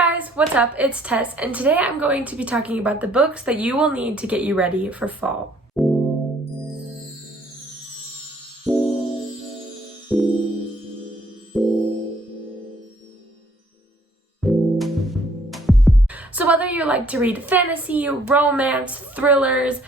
guys, what's up? It's Tess, and today I'm going to be talking about the books that you will need to get you ready for fall. So whether you like to read fantasy, romance, thrillers,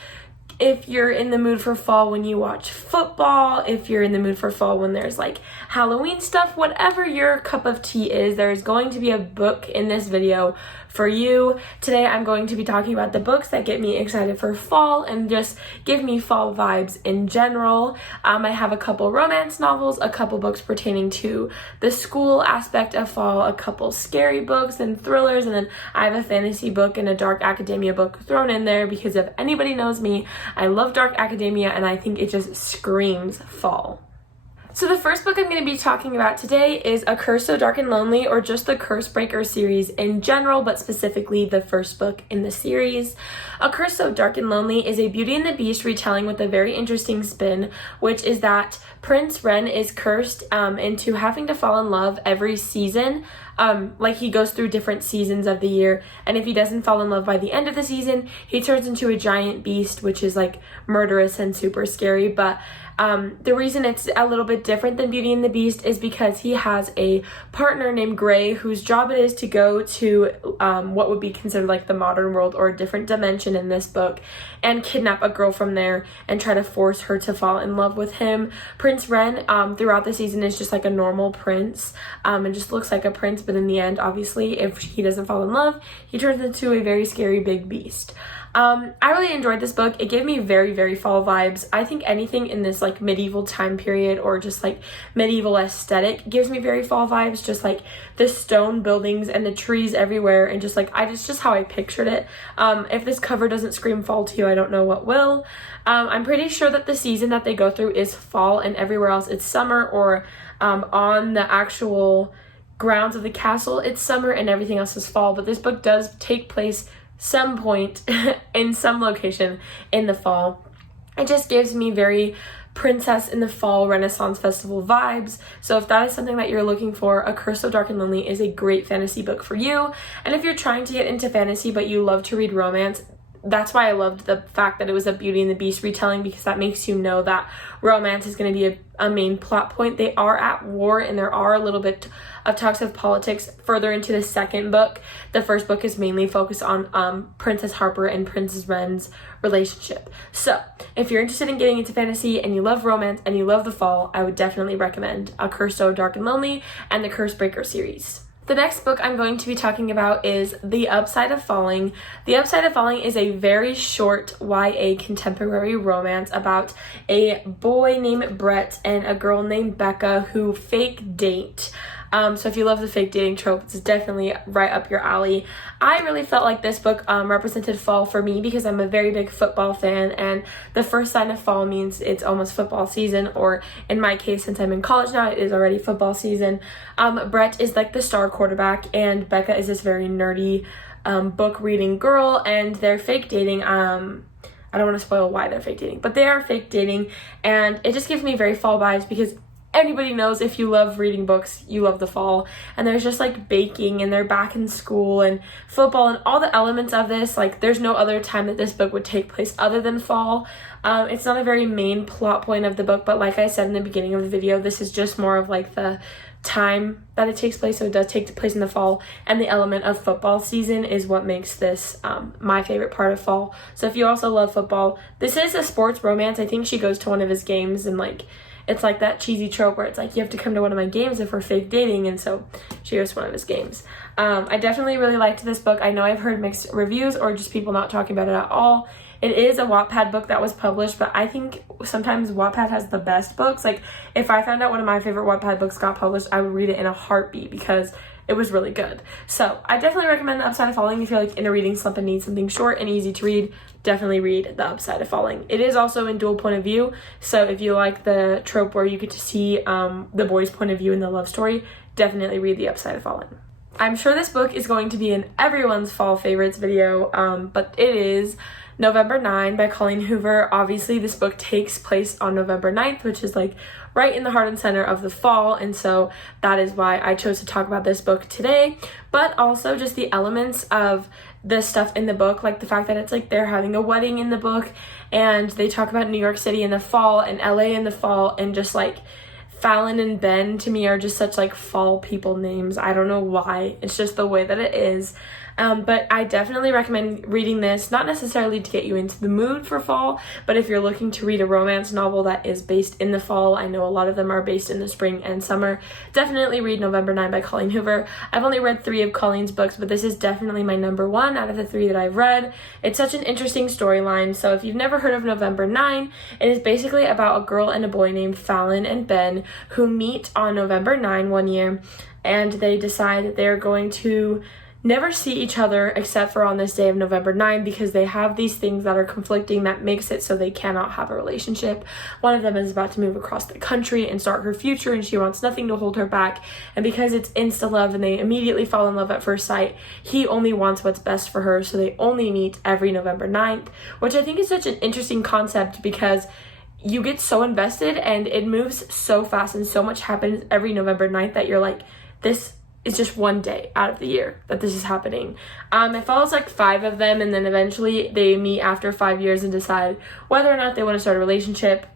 if you're in the mood for fall when you watch football, if you're in the mood for fall when there's like Halloween stuff, whatever your cup of tea is, there's going to be a book in this video for you. Today I'm going to be talking about the books that get me excited for fall and just give me fall vibes in general. I have a couple romance novels, a couple books pertaining to the school aspect of fall, a couple scary books and thrillers, and then I have a fantasy book and a dark academia book thrown in there because if anybody knows me, I love dark academia and I think it just screams fall. So the first book I'm going to be talking about today is A Curse So Dark and Lonely, or just the Cursebreaker series in general, but specifically the first book in the series. A Curse So Dark and Lonely is a Beauty and the Beast retelling with a very interesting spin, which is that Prince Ren is cursed into having to fall in love every season. Like he goes through different seasons of the year, and if he doesn't fall in love by the end of the season, he turns into a giant beast, which is like murderous and super scary. But the reason it's a little bit different than Beauty and the Beast is because he has a partner named Gray, whose job it is to go to what would be considered like the modern world or a different dimension in this book, and kidnap a girl from there and try to force her to fall in love with him. Prince Ren throughout the season is just like a normal prince and just looks like a prince, but in the end, obviously, if he doesn't fall in love, he turns into a very scary big beast. I really enjoyed this book. It gave me very, very fall vibes. I think anything in this like medieval time period or just like medieval aesthetic gives me very fall vibes, just like the stone buildings and the trees everywhere, and just like it's just how I pictured it. If this cover doesn't scream fall to you, I don't know what will. I'm pretty sure that the season that they go through is fall and everywhere else it's summer, or on the actual grounds of the castle it's summer and everything else is fall, but this book does take place some point in some location in the fall. It just gives me very Princess in the Fall Renaissance Festival vibes. So if that is something that you're looking for, A Curse So Dark and Lonely is a great fantasy book for you. And if you're trying to get into fantasy but you love to read romance, that's why I loved the fact that it was a Beauty and the Beast retelling, because that makes you know that romance is going to be a main plot point. They are at war and there are a little bit of talks of politics further into the second book. The first book is mainly focused on Princess Harper and Princess Ren's relationship. So if you're interested in getting into fantasy and you love romance and you love the fall, I would definitely recommend A Curse So Dark and Lonely and the Cursebreaker series. The next book I'm going to be talking about is The Upside of Falling. The Upside of Falling is a very short YA contemporary romance about a boy named Brett and a girl named Becca who fake date. So if you love the fake dating trope, it's definitely right up your alley. I really felt like this book represented fall for me because I'm a very big football fan, and the first sign of fall means it's almost football season, or in my case, since I'm in college now, it is already football season. Brett is like the star quarterback, and Becca is this very nerdy book reading girl, and they're fake dating. I don't want to spoil why they're fake dating, but they are fake dating, and it just gives me very fall vibes because anybody knows if you love reading books, you love the fall. And there's just like baking, and they're back in school, and football, and all the elements of this. Like there's no other time that this book would take place other than fall. It's not a very main plot point of the book, but like I said in the beginning of the video, this is just more of like the time that it takes place. So it does take place in the fall, and the element of football season is what makes this my favorite part of fall. So if you also love football, this is a sports romance. I think she goes to one of his games, and like it's like that cheesy trope where it's like, you have to come to one of my games if we're fake dating, and so she goes to one of his games. I definitely really liked this book. I know I've heard mixed reviews or just people not talking about it at all. It is a Wattpad book that was published, but I think sometimes Wattpad has the best books. Like if I found out one of my favorite Wattpad books got published, I would read it in a heartbeat because it was really good. So I definitely recommend The Upside of Falling. If you're like in a reading slump and need something short and easy to read, definitely read The Upside of Falling. It is also in dual point of view, so if you like the trope where you get to see the boy's point of view in the love story, definitely read The Upside of Falling. I'm sure this book is going to be in everyone's fall favorites video, but it is November 9 by Colleen Hoover. Obviously, this book takes place on November 9th, which is like right in the heart and center of the fall, and so that is why I chose to talk about this book today. But also just the elements of the stuff in the book, like the fact that it's like they're having a wedding in the book, and they talk about New York City in the fall and LA in the fall, and just like Fallon and Ben to me are just such like fall people names. I don't know why. It's just the way that it is. But I definitely recommend reading this, not necessarily to get you into the mood for fall, but if you're looking to read a romance novel that is based in the fall. I know a lot of them are based in the spring and summer. Definitely read November 9 by Colleen Hoover. I've only read 3 of Colleen's books, but this is definitely my number 1 out of the 3 that I've read. It's such an interesting storyline. So if you've never heard of November 9, it is basically about a girl and a boy named Fallon and Ben who meet on November 9 one year, and they decide that they're going to never see each other except for on this day of November 9 because they have these things that are conflicting that makes it so they cannot have a relationship. One of them is about to move across the country and start her future, and she wants nothing to hold her back. And because it's insta love and they immediately fall in love at first sight, he only wants what's best for her, so they only meet every November 9th, which I think is such an interesting concept because you get so invested and it moves so fast and so much happens every November 9th that you're like, this is just one day out of the year that this is happening. It follows like 5 of them, and then eventually they meet after 5 years and decide whether or not they want to start a relationship.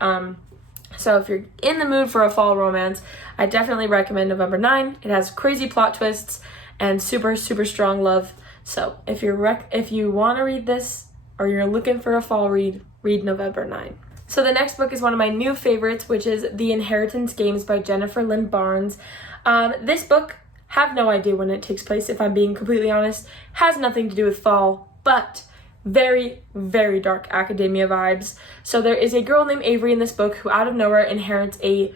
So if you're in the mood for a fall romance, I definitely recommend November 9. It has crazy plot twists and super, super strong love. So if you want to read this or you're looking for a fall read November 9. So the next book is one of my new favorites, which is The Inheritance Games by Jennifer Lynn Barnes. This book, have no idea when it takes place, if I'm being completely honest, has nothing to do with fall, but very, very dark academia vibes. So there is a girl named Avery in this book who out of nowhere inherits a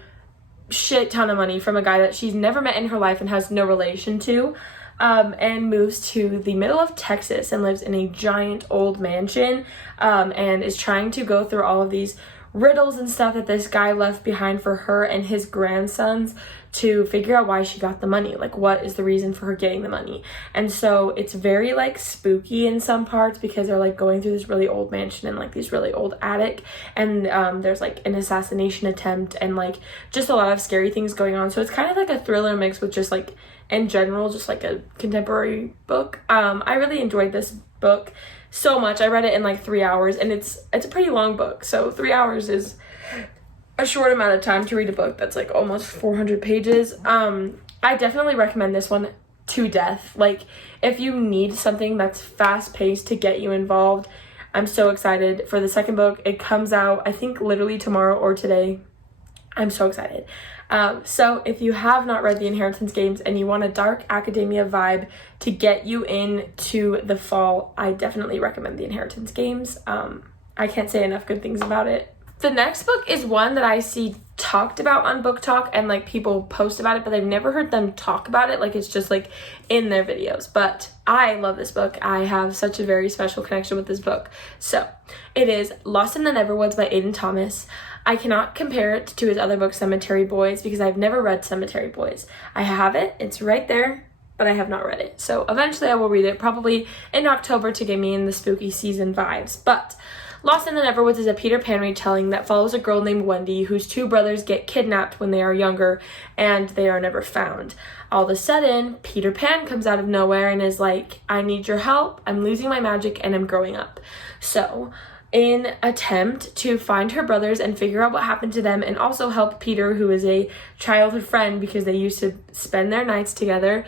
shit ton of money from a guy that she's never met in her life and has no relation to, and moves to the middle of Texas and lives in a giant old mansion, and is trying to go through all of these riddles and stuff that this guy left behind for her and his grandsons to figure out why she got the money, like what is the reason for her getting the money. And so it's very like spooky in some parts because they're like going through this really old mansion and like these really old attic, and there's like an assassination attempt and like just a lot of scary things going on. So it's kind of like a thriller mix with just like in general just like a contemporary book. I really enjoyed this book so much. I read it in like 3 hours, and it's a pretty long book, so 3 hours is a short amount of time to read a book that's like almost 400 pages. I definitely recommend this one to death. Like if you need something that's fast paced to get you involved, I'm so excited for the second book. It comes out I think literally tomorrow or today. I'm so excited. So if you have not read The Inheritance Games and you want a dark academia vibe to get you into the fall, I definitely recommend The Inheritance Games. I can't say enough good things about it. The next book is one that I see talked about on Book Talk and like people post about it, but I've never heard them talk about it. Like it's just like in their videos, but I love this book. I have such a very special connection with this book. So it is Lost in the Neverwoods by Aiden Thomas. I cannot compare it to his other book, Cemetery Boys, because I've never read Cemetery Boys. I have it, it's right there, but I have not read it. So eventually I will read it, probably in October to get me in the spooky season vibes. But Lost in the Neverwoods is a Peter Pan retelling that follows a girl named Wendy whose 2 brothers get kidnapped when they are younger and they are never found. All of a sudden, Peter Pan comes out of nowhere and is like, I need your help, I'm losing my magic, and I'm growing up. So in attempt to find her brothers and figure out what happened to them and also help Peter, who is a childhood friend because they used to spend their nights together,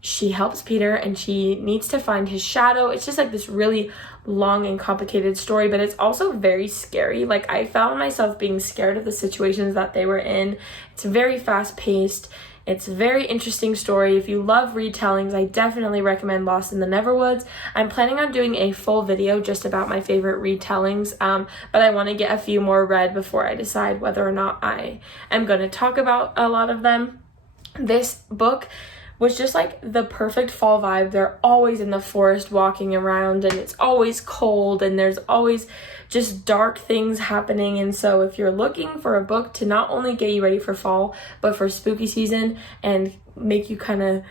she helps Peter and she needs to find his shadow. It's just like this really long and complicated story, but it's also very scary. Like I found myself being scared of the situations that they were in. It's very fast paced. It's a very interesting story. If you love retellings, I definitely recommend Lost in the Neverwoods. I'm planning on doing a full video just about my favorite retellings, but I want to get a few more read before I decide whether or not I am going to talk about a lot of them. This book was just like the perfect fall vibe. They're always in the forest walking around and it's always cold and there's always just dark things happening. And so if you're looking for a book to not only get you ready for fall, but for spooky season and make you kind of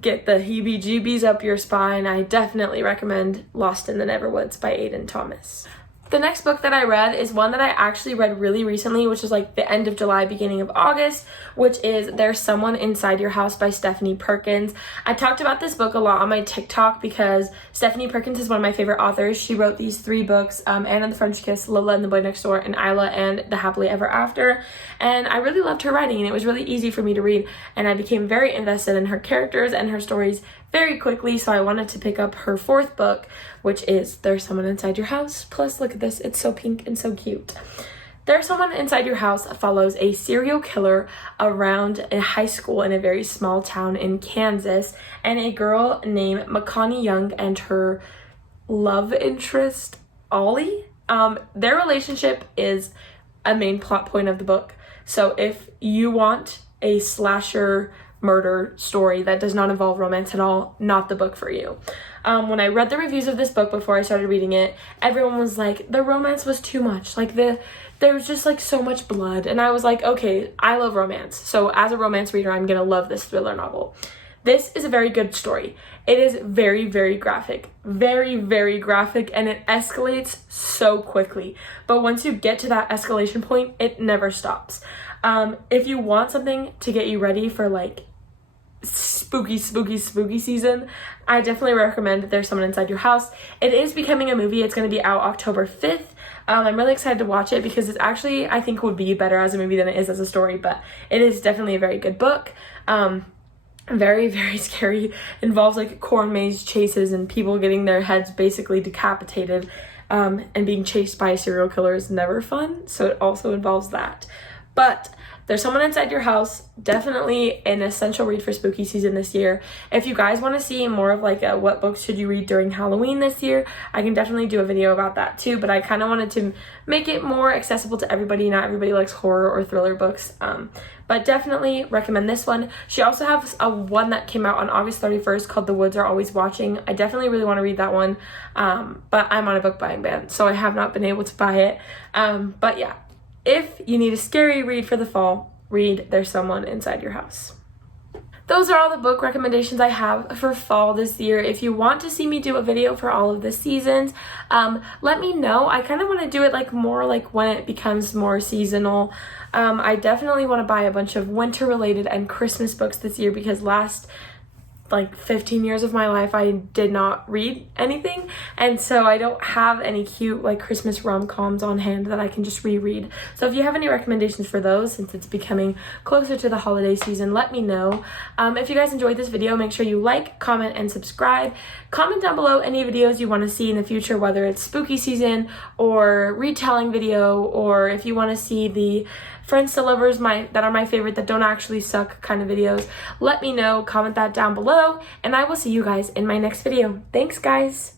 get the heebie-jeebies up your spine, I definitely recommend Lost in the Neverwoods by Aiden Thomas. The next book that I read is one that I actually read really recently, which was like the end of July, beginning of August, which is There's Someone Inside Your House by Stephanie Perkins. I talked about this book a lot on my TikTok because Stephanie Perkins is one of my favorite authors. She wrote these 3 books, Anne and the French Kiss, Lola and the Boy Next Door, and Isla and the Happily Ever After. And I really loved her writing, and it was really easy for me to read, and I became very invested in her characters and her stories very quickly, so I wanted to pick up her 4th book, which is There's Someone Inside Your House. Plus, look at this, it's so pink and so cute. There's Someone Inside Your House follows a serial killer around a high school in a very small town in Kansas, and a girl named Makani Young and her love interest, Ollie. Their relationship is a main plot point of the book. So if you want a slasher murder story that does not involve romance at all, not the book for you. When I read the reviews of this book before I started reading it, everyone was like, the romance was too much. Like there was just like so much blood. And I was like, okay, I love romance. So as a romance reader, I'm gonna love this thriller novel. This is a very good story. It is very, very graphic. Very, very graphic, and it escalates so quickly. But once you get to that escalation point, it never stops. If you want something to get you ready for like spooky season, I definitely recommend There's Someone Inside Your House. It is becoming a movie. It's going to be out October 5th. I'm really excited to watch it because it's actually, I think, would be better as a movie than it is as a story, but it is definitely a very good book. Very, very scary. Involves like corn maze chases and people getting their heads basically decapitated, and being chased by a serial killer is never fun, so it also involves that. But There's Someone Inside Your House, definitely an essential read for spooky season this year. If you guys want to see more of like what books should you read during Halloween this year, I can definitely do a video about that too, but I kind of wanted to make it more accessible to everybody. Not everybody likes horror or thriller books, but definitely recommend this one. She also has a one that came out on August 31st called The Woods Are Always Watching. I definitely really want to read that one, but I'm on a book buying ban, so I have not been able to buy it. But yeah, if you need a scary read for the fall, read There's Someone Inside Your House. Those are all the book recommendations I have for fall this year. If you want to see me do a video for all of the seasons, let me know. I kind of want to do it like more like when it becomes more seasonal. I definitely want to buy a bunch of winter related and Christmas books this year because last like 15 years of my life I did not read anything, and so I don't have any cute like Christmas rom-coms on hand that I can just reread. So if you have any recommendations for those, since it's becoming closer to the holiday season, let me know. If you guys enjoyed this video, make sure you like, comment, and subscribe. Comment down below any videos you want to see in the future, whether it's spooky season or retelling video, or if you want to see the Friends to Lovers that are my favorite that don't actually suck kind of videos. Let me know, comment that down below, and I will see you guys in my next video. Thanks, guys!